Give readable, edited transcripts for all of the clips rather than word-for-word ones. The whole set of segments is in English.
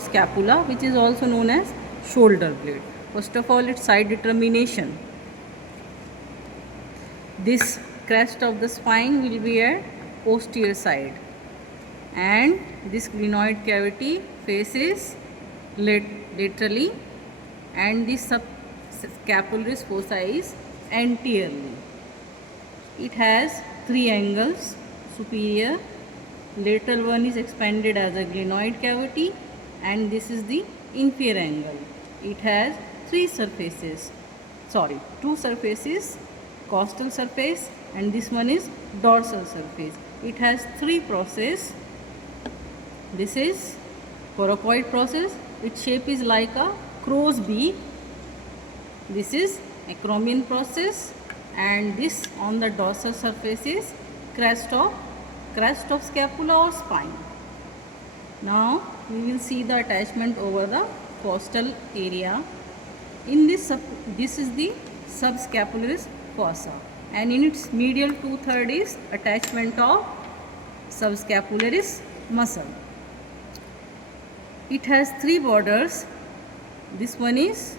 scapula, which is also known as shoulder blade. First of all, its side determination. This crest of the spine will be at posterior side, and this glenoid cavity faces laterally, and this subscapularis fossa is anteriorly. It has three angles: superior, lateral one is expanded as a glenoid cavity, and this is the inferior angle. It has two surfaces, costal surface, and this one is dorsal surface. It has three process. This is coracoid process. Its shape is like a crow's beak. This is acromion process, and this on the dorsal surface is crest of scapula or spine. Now we will see the attachment over the costal area. In this is the subscapularis fossa, and in its medial 2/3 is attachment of subscapularis muscle. It has three borders. This one is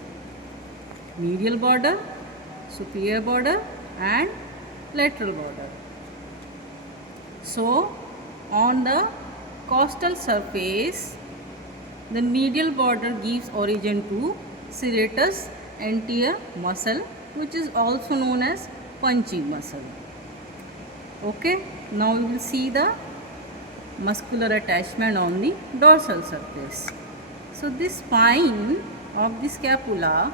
medial border, superior border, and lateral border. So on the costal surface, the medial border gives origin to serratus anterior muscle, which is also known as punching muscle. Okay, now we will see the muscular attachment on the dorsal surface. So this spine of the scapula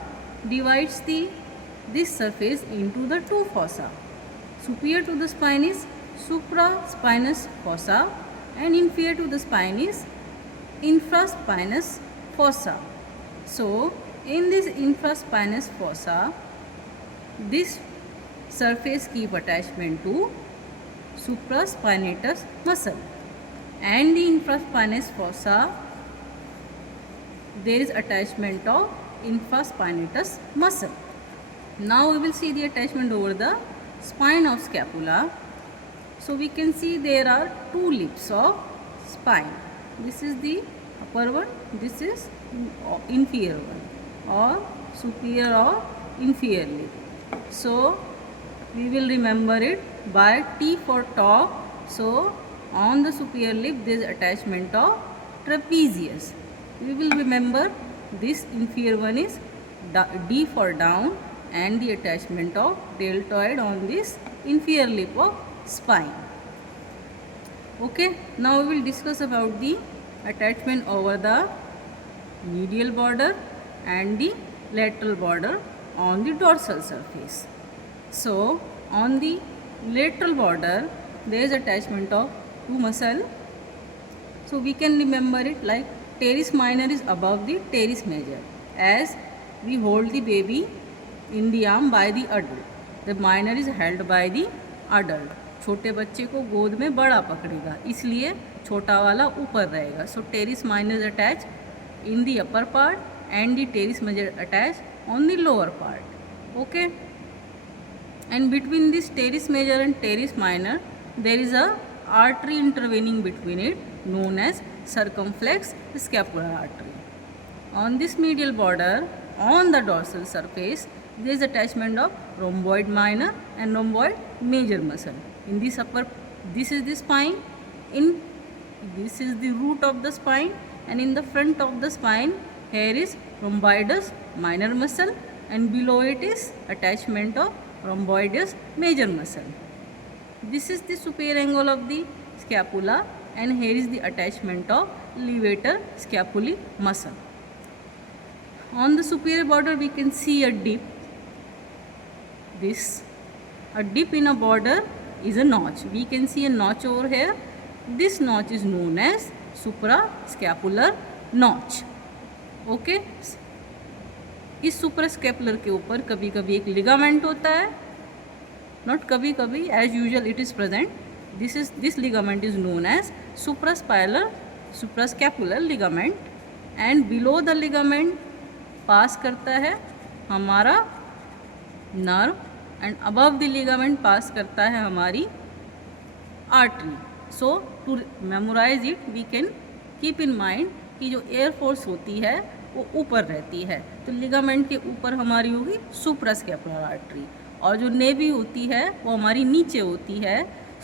divides this surface into the two fossa. Superior to the spine is supraspinous fossa, and inferior to the spine is infraspinous fossa. So in this infraspinous fossa, this surface keep attachment to supraspinatus muscle, and the infraspinous fossa there is attachment of infraspinatus muscle. Now we will see the attachment over the spine of scapula. So we can see there are two lips of spine. This is the upper one, this is inferior one, or superior or inferior lip. So we will remember it by T for top. So on the superior lip there is attachment of trapezius. We will remember this inferior one is D for down, and the attachment of deltoid on this inferior lip of spine. Okay, now we will discuss about the attachment over the medial border and the lateral border on the dorsal surface. So on the lateral border there is attachment of two muscle. So we can remember it like teres minor is above the teres major, as we hold the baby in the arm by the adult. The minor is held by the adult. छोटे बच्चे को गोद में बड़ा पकड़ेगा, इसलिए छोटा वाला ऊपर रहेगा. So teres minor is attached in the upper part, and the teres major attached on the lower part. Okay, and between this teres major and teres minor there is a artery intervening between it, known as circumflex scapular artery. On this medial border on the dorsal surface there is attachment of rhomboid minor and rhomboid major muscle. In this upper, this is the spine, this is the root of the spine, and in the front of the spine here is rhomboidus minor muscle, and below it is attachment of rhomboidus major muscle. This is the superior angle of the scapula, and here is the attachment of levator scapulae muscle. On the superior border we can see a dip. A dip in a border is a notch. We can see a notch over here. This notch is known as suprascapular notch. Okay, इस सुपरास्कैपुलर के ऊपर कभी कभी एक ligament होता है, not कभी कभी, as usual it is present. This ligament is known as suprascapular ligament, and below the ligament pass करता है हमारा nerve, and above the ligament pass करता है हमारी artery. So to memorize it we can keep in mind की जो air force होती है वो ऊपर रहती है, तो लिगामेंट के ऊपर हमारी होगी सुप्रास्कैपुलर आर्टरी, और जो नेवी होती है वो हमारी नीचे होती है।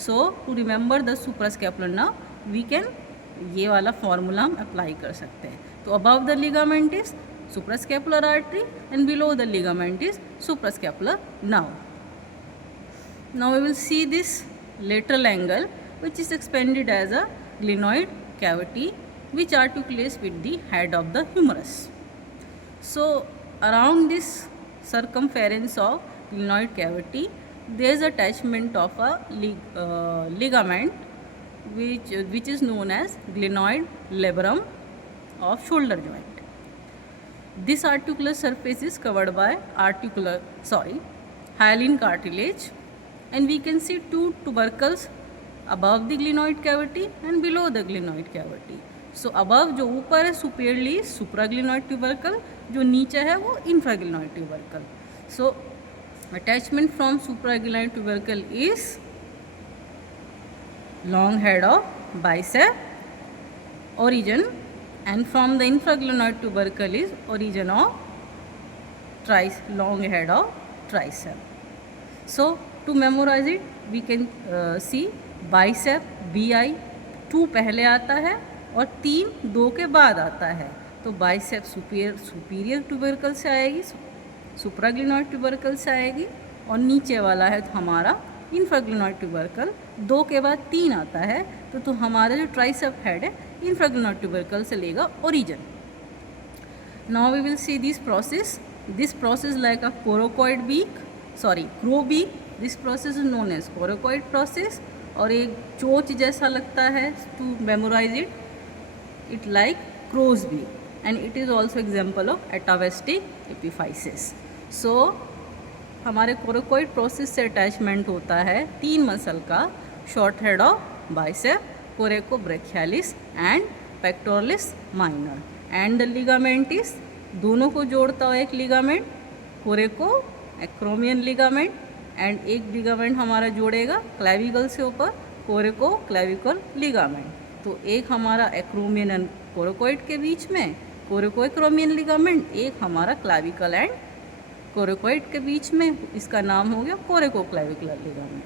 So to remember the suprascapular nerve we can ये वाला फॉर्मूला हम अप्लाई कर सकते हैं। तो above the ligament is suprascapular artery and below the ligament is suprascapular nerve. Now we will see this lateral angle which is expanded as a glenoid cavity which articulates with the head of the humerus. So around this circumference of glenoid cavity there is attachment of a ligament which is known as glenoid labrum of shoulder joint. This articular surface is covered by hyaline cartilage, and we can see two tubercles above the glenoid cavity and below the glenoid cavity. So above जो ऊपर है superiorly supraglenoid tubercle, जो नीचे है वो infraglenoid tubercle. So attachment from supraglenoid tubercle is long head of bicep origin, and from the infraglenoid tubercle is origin of long head of tricep. So to memorize it we can see bicep BI 2 पहले आता है और 3 2 के बाद आता है, तो bicep superior tubercle से आएगी, सुप्राग्लिनॉइड ट्यूबरकल से आएगी, और नीचे वाला है तो हमारा इंफ्राग्लिनॉइड ट्यूबरकल 2 के बाद 3 आता है, तो हमारा जो ट्राइसेप हेड है इंफ्राग्लिनॉइड ट्यूबरकल से लेगा origin. Now we will see this process like a crow beak. This process is known as coracoid process, और एक चोच जैसा लगता है to memorize it like crow's beak, and it is also example of atavistic epiphysis. So हमारे coracoid process से attachment होता है 3 मसल का, short head of bicep, coracobrachialis and pectoralis minor, and the ligament is दोनों को जोड़ता हुआ एक लिगामेंट कोरेको एक्रोमियन लिगामेंट, एंड एक लिगामेंट हमारा जोड़ेगा क्लेविकल से ऊपर कोरेको क्लेविकल लिगामेंट. तो एक हमारा एक्रोमियन एंड कोरोकोइड के बीच में कोरेको एक्रोमियन लिगामेंट, एक हमारा क्लेविकल एंड कोरोकोइड के बीच में, इसका नाम हो गया कोरेको clavicular ligament.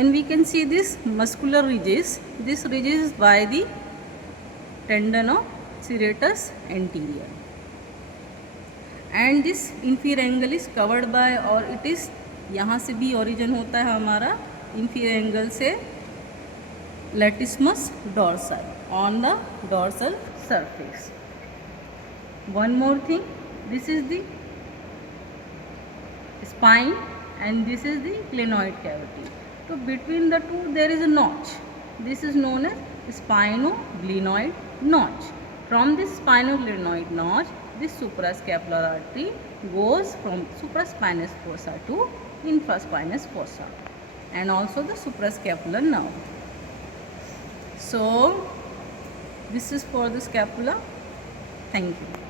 And we can see this muscular ridges. This ridge is by the tendon of serratus anterior, and this inferior angle is covered by, और it is यहाँ से भी origin होता है हमारा inferior angle से latissimus dorsal on the dorsal surface. One more thing, this is the spine and this is the glenoid cavity. So between the two there is a notch. This is known as spinoglenoid notch. From this spinoglenoid notch, this suprascapular artery goes from supraspinous fossa to infraspinous fossa, and also the suprascapular nerve. So this is for the scapula. Thank you.